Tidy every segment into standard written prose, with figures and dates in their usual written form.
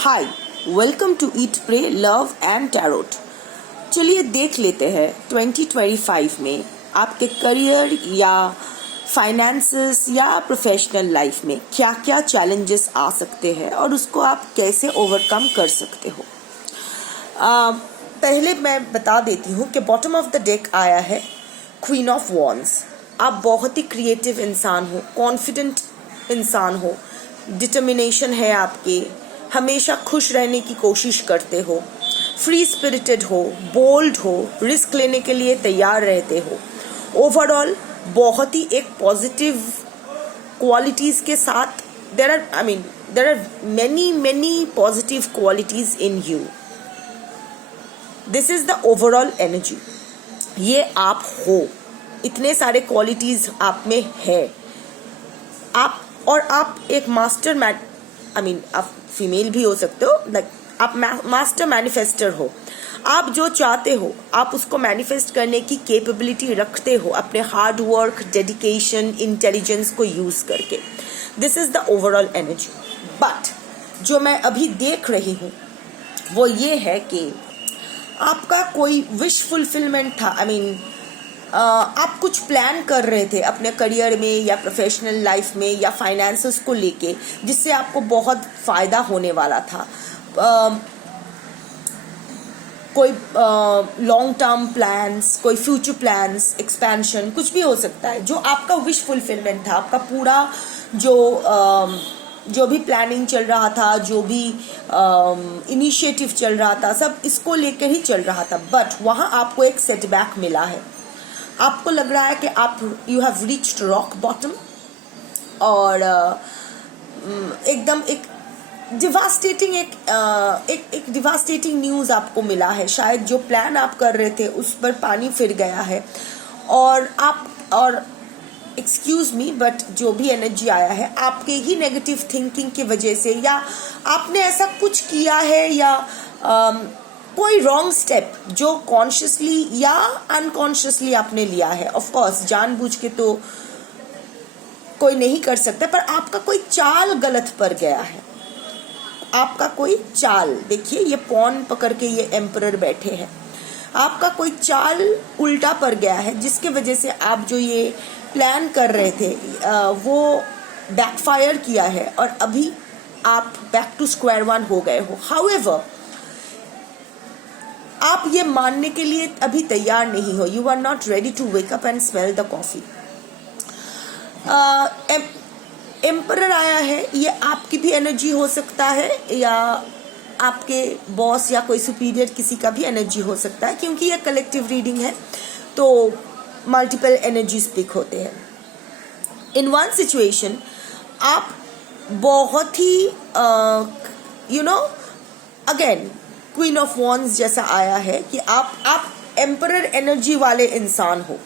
Hi, welcome to eat pray love and tarot. चलिए देख लेते हैं 2025 में आपके करियर या फाइनेंसेस या प्रोफेशनल लाइफ में क्या क्या चैलेंजेस आ सकते हैं और उसको आप कैसे ओवरकम कर सकते हो। पहले मैं बता देती हूँ कि बॉटम ऑफ द डेक आया है क्वीन ऑफ वॉन्ड्स। आप बहुत ही क्रिएटिव इंसान हो, कॉन्फिडेंट इंसान हो, डिटर्मिनेशन है आपके, हमेशा खुश रहने की कोशिश करते हो, फ्री स्पिरिटेड हो, बोल्ड हो, रिस्क लेने के लिए तैयार रहते हो। ओवरऑल बहुत ही एक पॉजिटिव क्वालिटीज़ के साथ there are many positive qualities in you. This is the overall energy. ये आप हो, इतने सारे क्वालिटीज़ आप में है। आप एक मास्टर आप फीमेल भी हो सकते हो, आप मास्टर मैनिफेस्टर हो। आप जो चाहते हो आप उसको मैनिफेस्ट करने की कैपेबिलिटी रखते हो अपने हार्ड वर्क, डेडिकेशन, इंटेलिजेंस को यूज करके। This is the overall energy. But जो मैं अभी देख रही हूँ वो ये है कि आपका कोई विश फुलफिलमेंट था। आप कुछ प्लान कर रहे थे अपने करियर में या प्रोफेशनल लाइफ में या फाइनेंसेस को लेके, जिससे आपको बहुत फ़ायदा होने वाला था। कोई लॉन्ग टर्म प्लान्स, कोई फ्यूचर प्लान्स, एक्सपेंशन, कुछ भी हो सकता है। जो आपका विश फुलफिलमेंट था, आपका पूरा जो भी प्लानिंग चल रहा था, जो भी इनिशिएटिव चल रहा था, सब इसको लेकर ही चल रहा था। बट वहाँ आपको एक सेटबैक मिला है। आपको लग रहा है कि आप you have reached rock bottom और एकदम एक डिवास्टेटिंग न्यूज़ आपको मिला है। शायद जो प्लान आप कर रहे थे उस पर पानी फिर गया है और एक्सक्यूज मी, बट जो भी एनर्जी आया है आपके ही नेगेटिव थिंकिंग की वजह से, या आपने ऐसा कुछ किया है या कोई रॉन्ग स्टेप जो कॉन्शियसली या अनकॉन्शियसली आपने लिया है। ऑफ कोर्स जानबूझ के तो कोई नहीं कर सकता, पर आपका कोई चाल गलत पर गया है। आपका कोई चाल, देखिए ये पॉन पकड़ के ये एम्परर बैठे हैं, आपका कोई चाल उल्टा पर गया है, जिसके वजह से आप जो ये प्लान कर रहे थे वो बैकफायर किया है और अभी आप बैक टू स्क्वायर वन हो गए हो। हाउएवर, आप ये मानने के लिए अभी तैयार नहीं हो। You are not ready to wake up and smell the coffee. Emperor आया है, ये आपकी भी एनर्जी हो सकता है या आपके बॉस या कोई सुपीरियर किसी का भी एनर्जी हो सकता है, क्योंकि ये कलेक्टिव रीडिंग है तो मल्टीपल एनर्जी स्पीक होते हैं। इन वन सिचुएशन आप बहुत ही अगेन क्वीन ऑफ वॉन्ड्स जैसा आया है कि आप एम्परर एनर्जी वाले इंसान हो,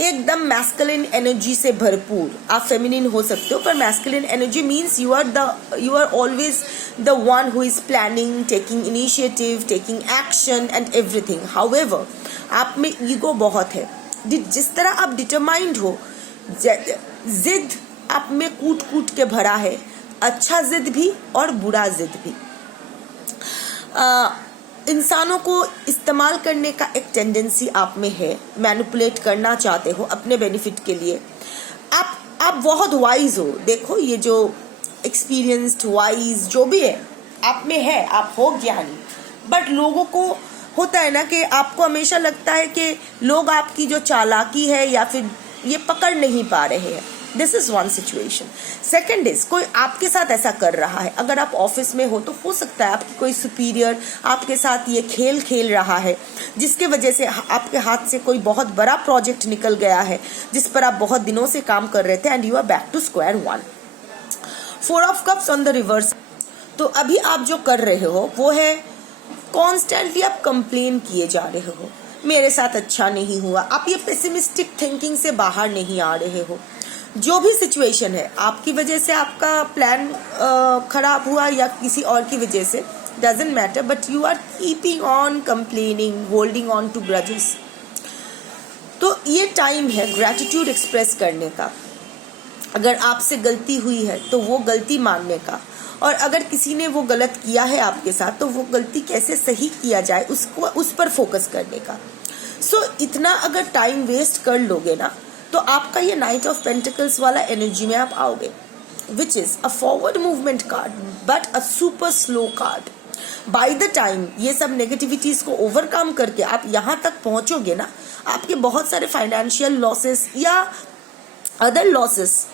एकदम मैस्कुलिन एनर्जी से भरपूर। आप फेमिनिन हो सकते हो, पर masculine energy means you are always the one who is planning, taking initiative, taking action and everything. However, आप में ईगो बहुत है। जिस तरह आप डिटरमाइंड हो, जिद आप में कूट कूट के भरा है, अच्छा जिद भी और बुरा जिद भी। इंसानों को इस्तेमाल करने का एक टेंडेंसी आप में है, मैनिपुलेट करना चाहते हो अपने बेनिफिट के लिए। आप बहुत वाइज हो। देखो ये जो एक्सपीरियंस्ड, वाइज जो भी है आप में है, आप हो ज्ञानी। बट लोगों को होता है ना कि आपको हमेशा लगता है कि लोग आपकी जो चालाकी है या फिर ये पकड़ नहीं पा रहे हैं। This is one situation. Second is कोई आपके साथ ऐसा कर रहा है। अगर आप ऑफिस में हो तो सकता है आपकी कोई सुपीरियर आपके साथ ये खेल रहा है, जिसके वजह से आपके हाथ से कोई बहुत बड़ा प्रोजेक्ट निकल गया है जिस पर आप बहुत दिनों से काम कर रहे थे and you are back to square one. 4 of cups on the reverse. तो अभी आप जो कर रहे हो वो है कॉन्स्टेंटली आप कंप्लेन किए जा रहे हो, मेरे साथ अच्छा नहीं हुआ। आप ये पेसिमिस्टिक थिंकिंग से बाहर नहीं आ रहे हो। जो भी सिचुएशन है, आपकी वजह से आपका प्लान खराब हुआ या किसी और की वजह से, doesn't matter, but you are keeping on complaining, holding on to grudges. तो ये टाइम है ग्रैटिट्यूड एक्सप्रेस करने का। अगर आपसे गलती हुई है तो वो गलती मानने का, और अगर किसी ने वो गलत किया है आपके साथ तो वो गलती कैसे सही किया जाए उसको, उस पर फोकस करने का। सो इतना अगर टाइम वेस्ट कर लोगे ना तो आपका ये नाइट ऑफ पेंटिकल्स वाला एनर्जी में आप आओगे, which is a forward movement card but a super slow card. By the time ये सब नेगेटिविटीज को ओवरकम करके आप यहाँ तक पहुंचोगे ना, आपके बहुत सारे फाइनेंशियल लॉसेस या अदर लॉसेस,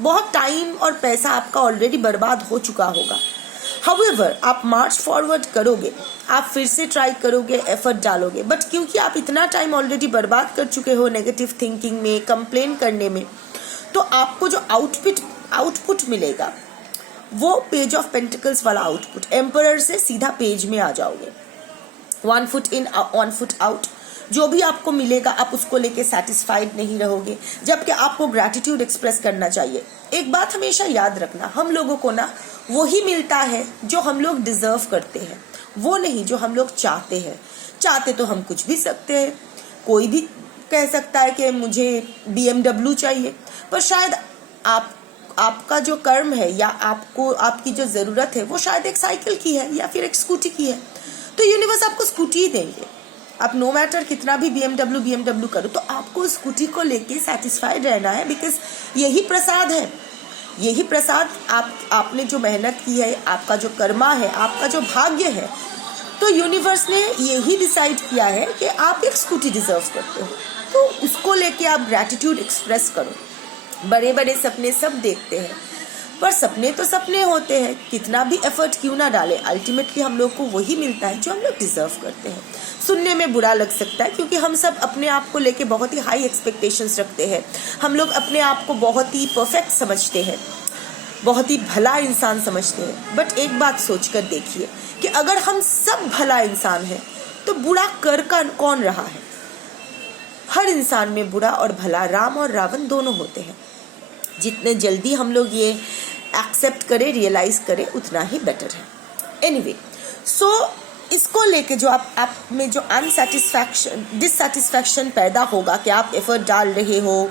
बहुत टाइम और पैसा आपका ऑलरेडी बर्बाद हो चुका होगा। हाउएवर आप मार्च फॉरवर्ड करोगे, आप फिर से ट्राई करोगे, एफर्ट डालोगे, बट क्योंकि आप इतना टाइम ऑलरेडी बर्बाद कर चुके हो नेगेटिव थिंकिंग में, कंप्लेन करने में, तो आपको जो आउटपुट मिलेगा वो पेज ऑफ पेंटिकल्स वाला आउटपुट, एम्परर से सीधा पेज में आ जाओगे। 1 फुट इन 1 फुट आउट, जो भी आपको मिलेगा आप उसको लेके सेटिस्फाइड नहीं रहोगे, जबकि आपको ग्रैटिट्यूड एक्सप्रेस करना चाहिए। एक बात हमेशा याद रखना, हम लोगों को ना वही मिलता है जो हम लोग डिजर्व करते हैं, वो नहीं जो हम लोग चाहते हैं। चाहते तो हम कुछ भी सकते हैं, कोई भी कह सकता है कि मुझे BMW चाहिए, पर शायद आपका जो कर्म है या आपको आपकी जो जरूरत है वो शायद एक साइकिल की है या फिर एक स्कूटी की है, तो यूनिवर्स आपको स्कूटी ही देंगे। आप नो मैटर कितना भी BMW करो तो आपको स्कूटी को लेके सेटिस्फाइड रहना है, बिकॉज यही प्रसाद है, यही प्रसाद आपने जो मेहनत की है, आपका जो कर्मा है, आपका जो भाग्य है, तो यूनिवर्स ने यही डिसाइड किया है कि आप एक स्कूटी डिजर्व करते हो, तो उसको लेके आप ग्रैटिट्यूड एक्सप्रेस करो। बड़े बड़े सपने सब देखते हैं, पर सपने तो सपने होते हैं, कितना भी एफर्ट क्यों ना डाले, अल्टीमेटली हम लोग को वही मिलता है जो हम लोग डिजर्व करते हैं। सुनने में बुरा लग सकता है क्योंकि हम सब अपने आप को लेके बहुत ही हाई एक्सपेक्टेशंस रखते हैं, हम लोग अपने आप को बहुत ही परफेक्ट समझते हैं, बहुत ही भला इंसान समझते हैं, बट एक बात सोच कर देखिए कि अगर हम सब भला इंसान हैं तो बुरा कर कौन रहा है? हर इंसान में बुरा और भला, राम और रावण दोनों होते हैं। जितने जल्दी हम लोग ये एक्सेप्ट करें, रियलाइज करें, उतना ही बेटर है। एनीवे, सो इसको लेके जो आप में जो अनसेटिस्फैक्शन, डिससेटिस्फैक्शन पैदा होगा कि आप एफर्ट डाल रहे हो,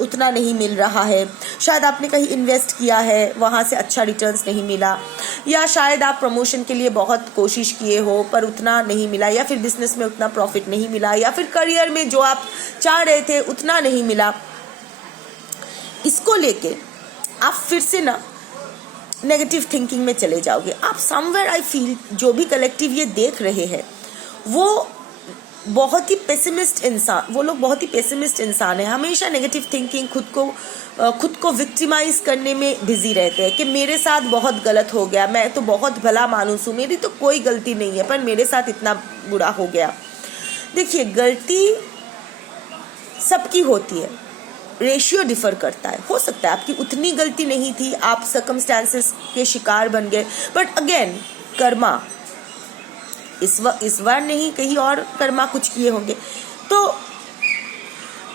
उतना नहीं मिल रहा है, शायद आपने कहीं इन्वेस्ट किया है, वहाँ से अच्छा रिटर्न्स नहीं मिला, या शायद आप प्रमोशन के लिए बहुत कोशिश किए हो पर उतना नहीं मिला, या फिर बिजनेस में उतना प्रॉफिट नहीं मिला, या फिर करियर में जो आप चाह रहे थे उतना नहीं मिला, इसको लेके आप फिर से ना नेगेटिव थिंकिंग में चले जाओगे। आप समवेयर आई फील जो भी कलेक्टिव ये देख रहे हैं वो बहुत ही पेसिमिस्ट इंसान, वो लोग बहुत ही पेसिमिस्ट इंसान है, हमेशा नेगेटिव थिंकिंग, खुद को विक्टिमाइज करने में बिजी रहते हैं कि मेरे साथ बहुत गलत हो गया, मैं तो बहुत भला मानुस हूँ, मेरी तो कोई गलती नहीं है, पर मेरे साथ इतना बुरा हो गया। देखिए, गलती सबकी होती है, रेशियो डिफर करता है। हो सकता है आपकी उतनी गलती नहीं थी, आप सर्कमस्टेंसेस के शिकार बन गए, बट अगेन कर्मा, इस बार नहीं, कहीं और कर्मा कुछ किए होंगे, तो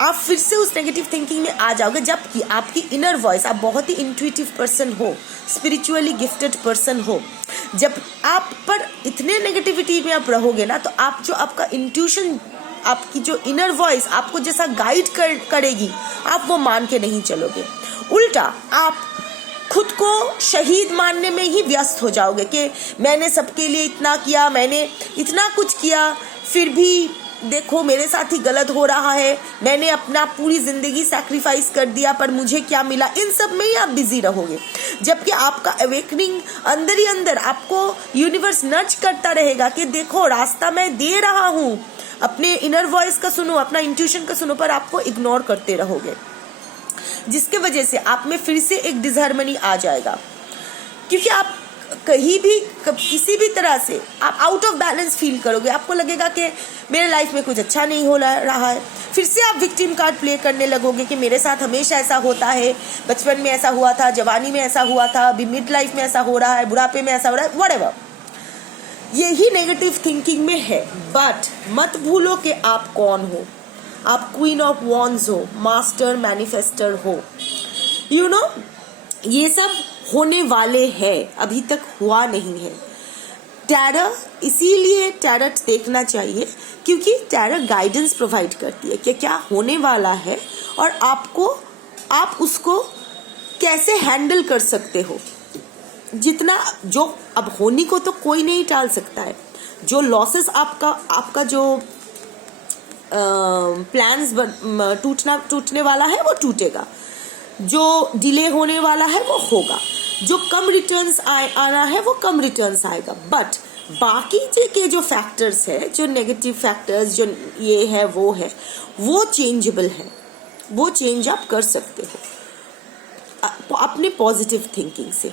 आप फिर से उस नेगेटिव थिंकिंग में आ जाओगे। जबकि आपकी इनर वॉइस, आप बहुत ही इंट्यूटिव पर्सन हो, स्पिरिचुअली गिफ्टेड पर्सन हो, जब आप पर इतने नेगेटिविटी में आप रहोगे ना, तो आप जो आपका इंट्यूशन, आपकी जो इनर वॉइस आपको जैसा गाइड करेगी, आप वो मान के नहीं चलोगे, उल्टा आप खुद को शहीद मानने में ही व्यस्त हो जाओगे कि मैंने सबके लिए इतना किया, मैंने इतना कुछ किया, फिर भी देखो मेरे साथ ही गलत हो रहा है, मैंने अपना पूरी जिंदगी सैक्रिफाइस कर दिया पर मुझे क्या मिला, इन सब में ही आप बिजी रहोगे। जबकि आपका अवेकनिंग अंदर ही अंदर आपको यूनिवर्स नच करता रहेगा कि देखो रास्ता मैं दे रहा हूँ, अपने इनर वॉइस का सुनो, अपना इंट्यूशन का सुनो, पर आपको इग्नोर करते रहोगे, जिसके वजह से आप में फिर से एक डिसहार्मनी आ जाएगा, क्योंकि आप कहीं भी किसी भी तरह से आप आउट ऑफ बैलेंस फील करोगे, आपको लगेगा कि मेरे लाइफ में कुछ अच्छा नहीं हो रहा है, फिर से आप विक्टिम कार्ड प्ले करने लगोगे कि मेरे साथ हमेशा ऐसा होता है, बचपन में ऐसा हुआ था, जवानी में ऐसा हुआ था, अभी मिड लाइफ में ऐसा हो रहा है, बुढ़ापे में ऐसा हो रहा है, व्हाटएवर। यही नेगेटिव थिंकिंग में है। बट मत भूलो कि आप कौन हो, आप क्वीन ऑफ वॉन्ड्स हो, मास्टर मैनिफेस्टर हो, यू नो, ये सब होने वाले हैं, अभी तक हुआ नहीं है। टैरो, इसीलिए टैरो देखना चाहिए क्योंकि टैरो गाइडेंस प्रोवाइड करती है कि क्या होने वाला है और आपको आप उसको कैसे हैंडल कर सकते हो। जितना जो अब होने को तो कोई नहीं टाल सकता है, जो लॉसेस आपका जो प्लान्स टूटने वाला है वो टूटेगा, जो डिले होने वाला है वो होगा, जो कम रिटर्न्स आना है वो कम रिटर्न्स आएगा। बट बाकी के जो फैक्टर्स है, जो नेगेटिव फैक्टर्स जो ये है वो चेंजेबल है, वो चेंज आप कर सकते हो अपने पॉजिटिव थिंकिंग से।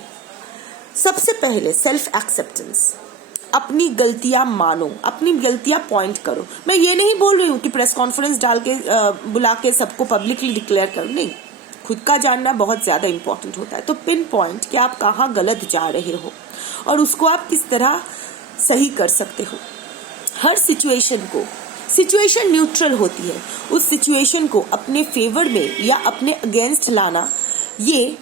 सबसे पहले सेल्फ एक्सेप्टेंस, अपनी गलतियां मानो, अपनी गलतियां पॉइंट करो। मैं ये नहीं बोल रही हूँ कि प्रेस कॉन्फ्रेंस डाल के बुला के सबको पब्लिकली डिक्लेयर करो, नहीं, खुद का जानना बहुत ज़्यादा इंपॉर्टेंट होता है। तो पिन पॉइंट कि आप कहाँ गलत जा रहे हो और उसको आप किस तरह सही कर सकते हो। हर सिचुएशन न्यूट्रल होती है, उस सिचुएशन को अपने फेवर में या अपने अगेंस्ट लाना ये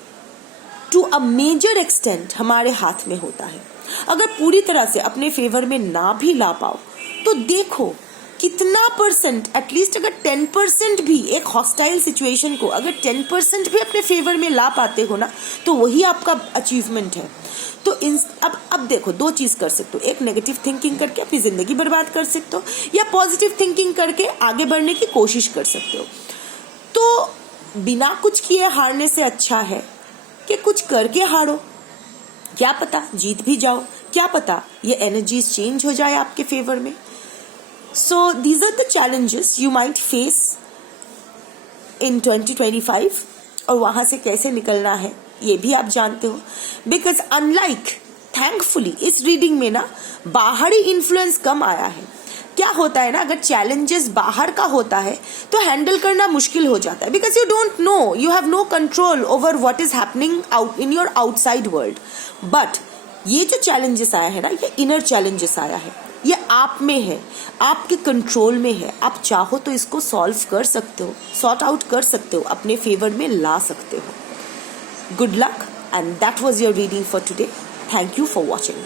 टू अ मेजर एक्सटेंट हमारे हाथ में होता है। अगर पूरी तरह से अपने फेवर में ना भी ला पाओ तो देखो कितना परसेंट, एटलीस्ट अगर 10% भी एक हॉस्टाइल सिचुएशन को अगर 10% भी अपने फेवर में ला पाते हो ना, तो वही आपका अचीवमेंट है। तो अब देखो, दो चीज कर सकते हो, एक नेगेटिव थिंकिंग करके अपनी जिंदगी बर्बाद कर सकते हो, या पॉजिटिव थिंकिंग करके आगे बढ़ने की कोशिश कर सकते हो। तो बिना कुछ किए हारने से अच्छा है कि कुछ करके हारो। क्या पता जीत भी जाओ, क्या पता ये एनर्जीज चेंज हो जाए आपके फेवर में। So these are the challenges you might face in 2025 और वहाँ से कैसे निकलना है ये भी आप जानते हो। Because unlike thankfully इस रीडिंग में ना बाहरी इन्फ्लुएंस कम आया है। क्या होता है ना, अगर चैलेंजेस बाहर का होता है तो हैंडल करना मुश्किल हो जाता है, because you don't know, you have no control over what is happening out in your outside world. But ये जो चैलेंजेस आया है ना, ये इनर चैलेंजेस आया है, ये आप में है, आपके कंट्रोल में है। आप चाहो तो इसको सॉल्व कर सकते हो, सॉर्ट आउट कर सकते हो, अपने फेवर में ला सकते हो। Good luck and that was your reading for today. Thank you for watching.